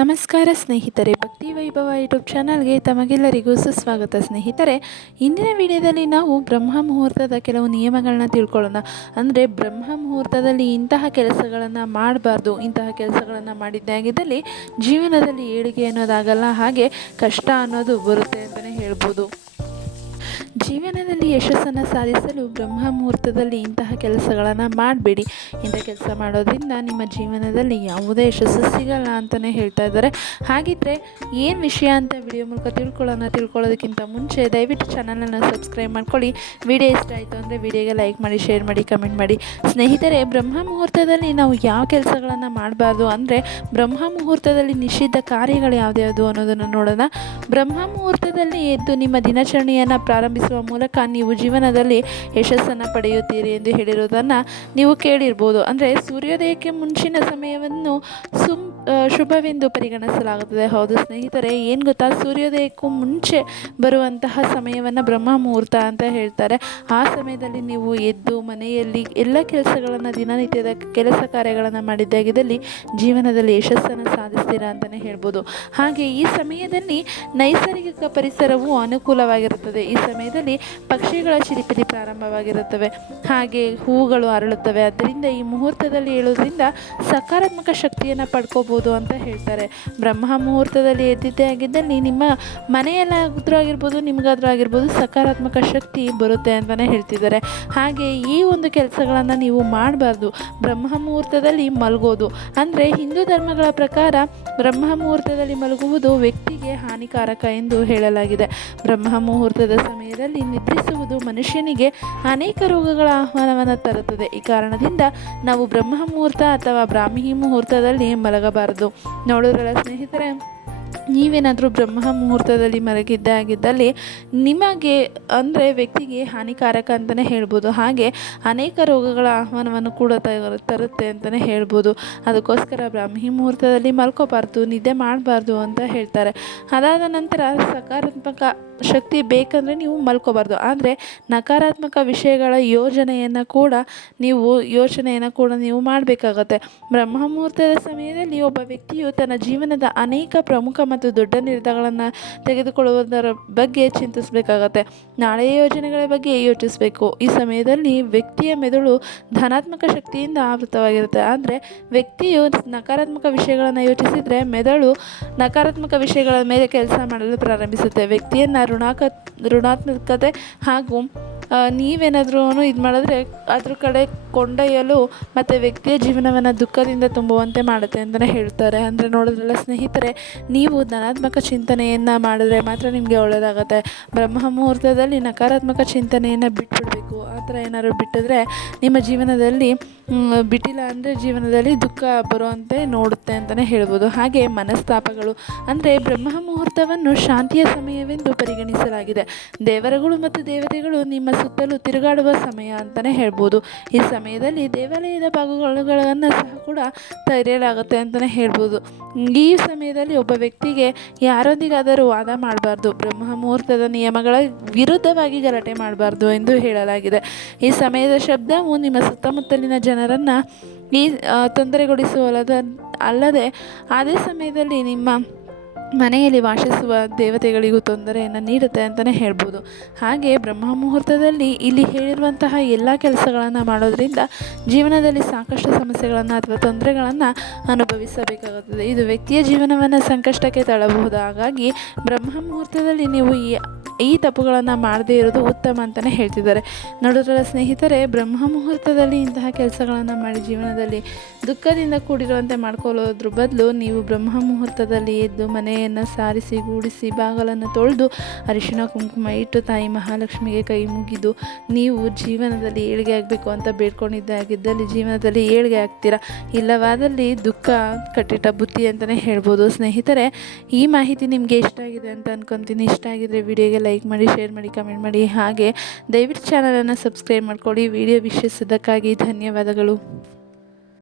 ನಮಸ್ಕಾರ ಸ್ನೇಹಿತರೆ, ಭಕ್ತಿ ವೈಭವ ಯೂಟ್ಯೂಬ್ ಚಾನಲ್ಗೆ ತಮಗೆಲ್ಲರಿಗೂ ಸುಸ್ವಾಗತ ಸ್ನೇಹಿತರೆ. ಇಂದಿನ ವಿಡಿಯೋದಲ್ಲಿ ನಾವು ಬ್ರಹ್ಮ ಮುಹೂರ್ತದ ಕೆಲವು ನಿಯಮಗಳನ್ನ ತಿಳ್ಕೊಳ್ಳೋಣ. ಅಂದರೆ ಬ್ರಹ್ಮ ಮುಹೂರ್ತದಲ್ಲಿ ಇಂತಹ ಕೆಲಸಗಳನ್ನು ಮಾಡಬಾರ್ದು, ಇಂತಹ ಕೆಲಸಗಳನ್ನು ಮಾಡಿದ್ದಾಗಿದ್ದಲ್ಲಿ ಜೀವನದಲ್ಲಿ ಏಳಿಗೆ ಅನ್ನೋದಾಗಲ್ಲ, ಹಾಗೆ ಕಷ್ಟ ಅನ್ನೋದು ಬರುತ್ತೆ ಅಂತಲೇ ಹೇಳ್ಬೋದು. ಜೀವನದಲ್ಲಿ ಯಶಸ್ಸನ್ನು ಸಾಧಿಸಲು ಬ್ರಹ್ಮ ಮುಹೂರ್ತದಲ್ಲಿ ಇಂತಹ ಕೆಲಸಗಳನ್ನು ಮಾಡಬೇಡಿ. ಇಂಥ ಕೆಲಸ ಮಾಡೋದ್ರಿಂದ ನಿಮ್ಮ ಜೀವನದಲ್ಲಿ ಯಾವುದೇ ಯಶಸ್ಸು ಸಿಗಲ್ಲ ಅಂತಲೇ ಹೇಳ್ತಾ ಇದ್ದಾರೆ. ಹಾಗಿದ್ದರೆ ಏನು ವಿಷಯ ಅಂತ ವಿಡಿಯೋ ಮೂಲಕ ತಿಳ್ಕೊಳ್ಳೋಣ, ತಿಳ್ಕೊಳ್ಳೋದಕ್ಕಿಂತ ಮುಂಚೆ ದಯವಿಟ್ಟು ಚಾನಲನ್ನು ಸಬ್ಸ್ಕ್ರೈಬ್ ಮಾಡ್ಕೊಳ್ಳಿ. ವಿಡಿಯೋ ಇಷ್ಟ ಆಯಿತು ಅಂದರೆ ವಿಡಿಯೋಗೆ ಲೈಕ್ ಮಾಡಿ, ಶೇರ್ ಮಾಡಿ, ಕಮೆಂಟ್ ಮಾಡಿ. ಸ್ನೇಹಿತರೆ ಬ್ರಹ್ಮ ಮುಹೂರ್ತದಲ್ಲಿ ನಾವು ಯಾವ ಕೆಲಸಗಳನ್ನು ಮಾಡಬಾರ್ದು ಅಂದರೆ ಬ್ರಹ್ಮ ಮುಹೂರ್ತದಲ್ಲಿ ನಿಷಿದ್ಧ ಕಾರ್ಯಗಳು ಯಾವುದ್ಯಾವುದು ಅನ್ನೋದನ್ನು ನೋಡೋಣ. ಬ್ರಹ್ಮ ಮುಹೂರ್ತದಲ್ಲಿ ಎದ್ದು ನಿಮ್ಮ ದಿನಾಚರಣೆಯನ್ನು ಪ್ರಾರಂಭಿಸುವ ಮೂಲಕ ನೀವು ಜೀವನದಲ್ಲಿ ಯಶಸ್ಸನ್ನು ಪಡೆಯುತ್ತೀರಿ ಎಂದು ಹೇಳಿರುವುದನ್ನು ನೀವು ಕೇಳಿರ್ಬೋದು. ಅಂದರೆ ಸೂರ್ಯೋದಯಕ್ಕೆ ಮುಂಚಿನ ಸಮಯವನ್ನು ಸುಮ್ ಶುಭವೆಂದು ಪರಿಗಣಿಸಲಾಗುತ್ತದೆ. ಹೌದು ಸ್ನೇಹಿತರೆ, ಏನು ಗೊತ್ತಾ? ಸೂರ್ಯೋದಯಕ್ಕೂ ಮುಂಚೆ ಬರುವಂತಹ ಸಮಯವನ್ನು ಬ್ರಹ್ಮ ಮುಹೂರ್ತ ಅಂತ ಹೇಳ್ತಾರೆ. ಆ ಸಮಯದಲ್ಲಿ ನೀವು ಎದ್ದು ಮನೆಯಲ್ಲಿ ಎಲ್ಲ ಕೆಲಸಗಳನ್ನು, ದಿನನಿತ್ಯದ ಕೆಲಸ ಕಾರ್ಯಗಳನ್ನು ಮಾಡಿದ್ದಾಗಿದ್ದಲ್ಲಿ ಜೀವನದಲ್ಲಿ ಯಶಸ್ಸನ್ನು ಸಾಧಿಸ್ತೀರಾ ಅಂತಲೇ ಹೇಳ್ಬೋದು. ಹಾಗೆ ಈ ಸಮಯದಲ್ಲಿ ನೈಸರ್ಗಿಕ ಪರಿಸರವು ಅನುಕೂಲವಾಗಿರುತ್ತದೆ. ಈ ಸಮಯದಲ್ಲಿ ಪಕ್ಷಿಗಳ ಚಿಲಿಪಿಲಿ ಪ್ರಾರಂಭವಾಗಿರುತ್ತವೆ. ಹಾಗೆ ಹೂಗಳು ಅರಳುತ್ತವೆ. ಅದರಿಂದ ಈ ಮುಹೂರ್ತದಲ್ಲಿ ಹೇಳೋದ್ರಿಂದ ಸಕಾರಾತ್ಮಕ ಶಕ್ತಿಯನ್ನು ಪಡ್ಕೋಬೋದು. ಅಂತ ಹೇಳ್ತಾರೆ. ಬ್ರಹ್ಮ ಮುಹೂರ್ತದಲ್ಲಿ ಎದ್ದಿದ್ದೇ ಆಗಿದ್ದಲ್ಲಿ ನಿಮ್ಮ ಮನೆಯಲ್ಲಾದ್ರೂ ಆಗಿರ್ಬೋದು, ನಿಮಗಾದರೂ ಆಗಿರ್ಬೋದು ಸಕಾರಾತ್ಮಕ ಶಕ್ತಿ ಬರುತ್ತೆ ಅಂತಲೇ ಹೇಳ್ತಿದ್ದಾರೆ. ಹಾಗೆ ಈ ಒಂದು ಕೆಲಸಗಳನ್ನು ನೀವು ಮಾಡಬಾರ್ದು. ಬ್ರಹ್ಮ ಮುಹೂರ್ತದಲ್ಲಿ ಮಲಗೋದು. ಅಂದರೆ ಹಿಂದೂ ಧರ್ಮಗಳ ಪ್ರಕಾರ ಬ್ರಹ್ಮ ಮುಹೂರ್ತದಲ್ಲಿ ಮಲಗುವುದು ವ್ಯಕ್ತಿಗೆ ಹಾನಿಕಾರಕ ಎಂದು ಹೇಳಲಾಗಿದೆ. ಬ್ರಹ್ಮ ಮುಹೂರ್ತದ ಸಮಯದಲ್ಲಿ ನಿದ್ರಿಸುವುದು ಮನುಷ್ಯನಿಗೆ ಅನೇಕ ರೋಗಗಳ ಆಹ್ವಾನವನ್ನು ತರುತ್ತದೆ. ಈ ಕಾರಣದಿಂದ ನಾವು ಬ್ರಹ್ಮ ಮುಹೂರ್ತ ಅಥವಾ ಬ್ರಾಹ್ಮಿ ಮುಹೂರ್ತದಲ್ಲಿ ಮಲಗಬಾರದು. ನೋಡಿದ್ರಲ್ಲ ಸ್ನೇಹಿತರೆ, ನೀವೇನಾದರೂ ಬ್ರಹ್ಮ ಮುಹೂರ್ತದಲ್ಲಿ ಮಲಗಿದ್ದಾಗಿದ್ದಲ್ಲಿ ನಿಮಗೆ, ಅಂದರೆ ವ್ಯಕ್ತಿಗೆ ಹಾನಿಕಾರಕ ಅಂತಲೇ ಹೇಳ್ಬೋದು. ಹಾಗೆ ಅನೇಕ ರೋಗಗಳ ಆಹ್ವಾನವನ್ನು ಕೂಡ ತರುತ್ತೆ ಅಂತಲೇ ಹೇಳ್ಬೋದು. ಅದಕ್ಕೋಸ್ಕರ ಬ್ರಾಹ್ಮಿ ಮುಹೂರ್ತದಲ್ಲಿ ಮಲ್ಕೋಬಾರ್ದು, ನಿದ್ದೆ ಮಾಡಬಾರ್ದು ಅಂತ ಹೇಳ್ತಾರೆ. ಅದಾದ ನಂತರ ಸಕಾರಾತ್ಮಕ ಶಕ್ತಿ ಬೇಕಂದರೆ ನೀವು ಮಲ್ಕೋಬಾರ್ದು. ಆದರೆ ನಕಾರಾತ್ಮಕ ವಿಷಯಗಳ ಯೋಜನೆಯನ್ನು ಕೂಡ ನೀವು, ಯೋಚನೆಯನ್ನು ಕೂಡ ನೀವು ಮಾಡಬೇಕಾಗತ್ತೆ. ಬ್ರಹ್ಮ ಮುಹೂರ್ತದ ಸಮಯದಲ್ಲಿ ಒಬ್ಬ ವ್ಯಕ್ತಿಯು ತನ್ನ ಜೀವನದ ಅನೇಕ ಪ್ರಮುಖ ಮತ್ತು ದೊಡ್ಡ ನಿರ್ಧಾರಗಳನ್ನು ತೆಗೆದುಕೊಳ್ಳುವುದರ ಬಗ್ಗೆ ಚಿಂತಿಸಬೇಕಾಗತ್ತೆ. ನಾಳೆ ಯೋಜನೆಗಳ ಬಗ್ಗೆ ಯೋಚಿಸಬೇಕು. ಈ ಸಮಯದಲ್ಲಿ ವ್ಯಕ್ತಿಯ ಮೆದುಳು ಧನಾತ್ಮಕ ಶಕ್ತಿಯಿಂದ ಆವೃತವಾಗಿರುತ್ತೆ ಆದರೆ ವ್ಯಕ್ತಿಯು ನಕಾರಾತ್ಮಕ ವಿಷಯಗಳನ್ನು ಯೋಚಿಸಿದರೆ ಮೆದುಳು ನಕಾರಾತ್ಮಕ ವಿಷಯಗಳ ಮೇಲೆ ಕೆಲಸ ಮಾಡಲು ಪ್ರಾರಂಭಿಸುತ್ತೆ. ವ್ಯಕ್ತಿಯನ್ನು ಋಣಾಕ ಋಣಾತ್ಮಕತೆ ಹಾಗೂ ನೀವೇನಾದ್ರೂ ಇದು ಮಾಡಿದ್ರೆ ಅದ್ರ ಕಡೆ ಕೊಂಡೊಯ್ಯಲು ಮತ್ತು ವ್ಯಕ್ತಿಯ ಜೀವನವನ್ನು ದುಃಖದಿಂದ ತುಂಬುವಂತೆ ಮಾಡುತ್ತೆ ಅಂತಲೇ ಹೇಳ್ತಾರೆ. ಅಂದರೆ ನೋಡಿದ್ರಲ್ಲ ಸ್ನೇಹಿತರೆ, ನೀವು ಧನಾತ್ಮಕ ಚಿಂತನೆಯನ್ನು ಮಾಡಿದ್ರೆ ಮಾತ್ರ ನಿಮಗೆ ಒಳ್ಳೆಯದಾಗತ್ತೆ ಬ್ರಹ್ಮ ಮುಹೂರ್ತದಲ್ಲಿ ನಕಾರಾತ್ಮಕ ಚಿಂತನೆಯನ್ನು ಬಿಟ್ಬಿಡಬೇಕು. ಆ ಥರ ಏನಾದ್ರು ಬಿಟ್ಟಿದ್ರೆ ನಿಮ್ಮ ಜೀವನದಲ್ಲಿ ಬಿಟ್ಟಿಲ್ಲ ಅಂದರೆ ಜೀವನದಲ್ಲಿ ದುಃಖ ಬರುವಂತೆ ನೋಡುತ್ತೆ ಅಂತಲೇ ಹೇಳ್ಬೋದು. ಹಾಗೆ ಮನಸ್ತಾಪಗಳು ಅಂದರೆ ಬ್ರಹ್ಮ ಮುಹೂರ್ತವನ್ನು ಶಾಂತಿಯ ಸಮಯವೆಂದು ಪರಿಗಣಿಸಲಾಗಿದೆ. ದೇವರುಗಳು ಮತ್ತು ದೇವತೆಗಳು ನಿಮ್ಮ ಸುತ್ತಲೂ ತಿರುಗಾಡುವ ಸಮಯ ಅಂತಲೇ ಹೇಳ್ಬೋದು. ಈ ಸಮಯದಲ್ಲಿ ದೇವಾಲಯದ ಭಾಗಗಳನ್ನು ಸಹ ಕೂಡ ತೆರೆಯಲಾಗುತ್ತೆ ಅಂತಲೇ ಹೇಳ್ಬೋದು. ಈ ಸಮಯದಲ್ಲಿ ಒಬ್ಬ ವ್ಯಕ್ತಿಗೆ ಯಾರೊಂದಿಗಾದರೂ ವಾದ ಮಾಡಬಾರ್ದು. ಬ್ರಹ್ಮ ಮುಹೂರ್ತದ ನಿಯಮಗಳ ವಿರುದ್ಧವಾಗಿ ಗಲಾಟೆ ಮಾಡಬಾರ್ದು ಎಂದು ಹೇಳಲಾಗಿದೆ. ಈ ಸಮಯದ ಶಬ್ದವು ನಿಮ್ಮ ಸುತ್ತಮುತ್ತಲಿನ ಜನರನ್ನು ಈ ತೊಂದರೆಗೊಳಿಸುವಲ್ಲದ ಅಲ್ಲದೆ ಅದೇ ಸಮಯದಲ್ಲಿ ನಿಮ್ಮ ಮನೆಯಲ್ಲಿ ವಾಸಿಸುವ ದೇವತೆಗಳಿಗೂ ತೊಂದರೆಯನ್ನು ನೀಡುತ್ತೆ ಅಂತಲೇ ಹೇಳ್ಬೋದು. ಹಾಗೆ ಬ್ರಹ್ಮ ಮುಹೂರ್ತದಲ್ಲಿ ಇಲ್ಲಿ ಹೇಳಿರುವಂತಹ ಎಲ್ಲ ಕೆಲಸಗಳನ್ನು ಮಾಡೋದರಿಂದ ಜೀವನದಲ್ಲಿ ಸಾಕಷ್ಟು ಸಮಸ್ಯೆಗಳನ್ನು ಅಥವಾ ತೊಂದರೆಗಳನ್ನು ಅನುಭವಿಸಬೇಕಾಗುತ್ತದೆ. ಇದು ವ್ಯಕ್ತಿಯ ಜೀವನವನ್ನು ಸಂಕಷ್ಟಕ್ಕೆ ತಳ್ಳಬಹುದು. ಹಾಗಾಗಿ ಬ್ರಹ್ಮ ಮುಹೂರ್ತದಲ್ಲಿ ನೀವು ಈ ಈ ತಪ್ಪುಗಳನ್ನು ಮಾಡದೇ ಇರೋದು ಉತ್ತಮ ಅಂತಲೇ ಹೇಳ್ತಿದ್ದಾರೆ. ನೋಡಿದ್ರಲ್ಲ ಸ್ನೇಹಿತರೆ, ಬ್ರಹ್ಮ ಮುಹೂರ್ತದಲ್ಲಿ ಇಂತಹ ಕೆಲಸಗಳನ್ನು ಮಾಡಿ ಜೀವನದಲ್ಲಿ ದುಃಖದಿಂದ ಕೂಡಿರುವಂತೆ ಮಾಡ್ಕೊಳ್ಳೋದ್ರ ಬದಲು ನೀವು ಬ್ರಹ್ಮ ಮುಹೂರ್ತದಲ್ಲಿ ಎದ್ದು ಮನೆಯನ್ನು ಸಾರಿಸಿ, ಗೂಡಿಸಿ, ಬಾಗಲನ್ನು ತೊಳೆದು, ಅರಿಶಿಣ, ಕುಂಕುಮ ಇಟ್ಟು ತಾಯಿ ಮಹಾಲಕ್ಷ್ಮಿಗೆ ಕೈ ಮುಗಿದು ನೀವು ಜೀವನದಲ್ಲಿ ಏಳಿಗೆ ಆಗಬೇಕು ಅಂತ ಬೇಡ್ಕೊಂಡಿದ್ದಾಗಿದ್ದಲ್ಲಿ ಜೀವನದಲ್ಲಿ ಏಳಿಗೆ ಆಗ್ತೀರಾ? ಇಲ್ಲವಾದಲ್ಲಿ ದುಃಖ, ಕಟ್ಟಿಟ್ಟ ಬುತ್ತಿ ಅಂತಲೇ ಹೇಳ್ಬೋದು. ಸ್ನೇಹಿತರೆ, ಈ ಮಾಹಿತಿ ನಿಮಗೆ ಇಷ್ಟ ಆಗಿದೆ ಅಂತ ಅನ್ಕೊತೀನಿ. ಇಷ್ಟ ಆಗಿದ್ರೆ ವಿಡಿಯೋಗೆ ಮಾಡಿ ಶೇರ್ ಮಾಡಿ ಕಮೆಂಟ್ ಮಾಡಿ. ಹಾಗೆ ದಯವಿಟ್ಟು ಚಾನಲನ್ನು ಸಬ್ಸ್ಕ್ರೈಬ್ ಮಾಡ್ಕೊಳ್ಳಿ. ವಿಡಿಯೋ ವೀಕ್ಷಿಸಿದ್ದಕ್ಕಾಗಿ ಧನ್ಯವಾದಗಳು.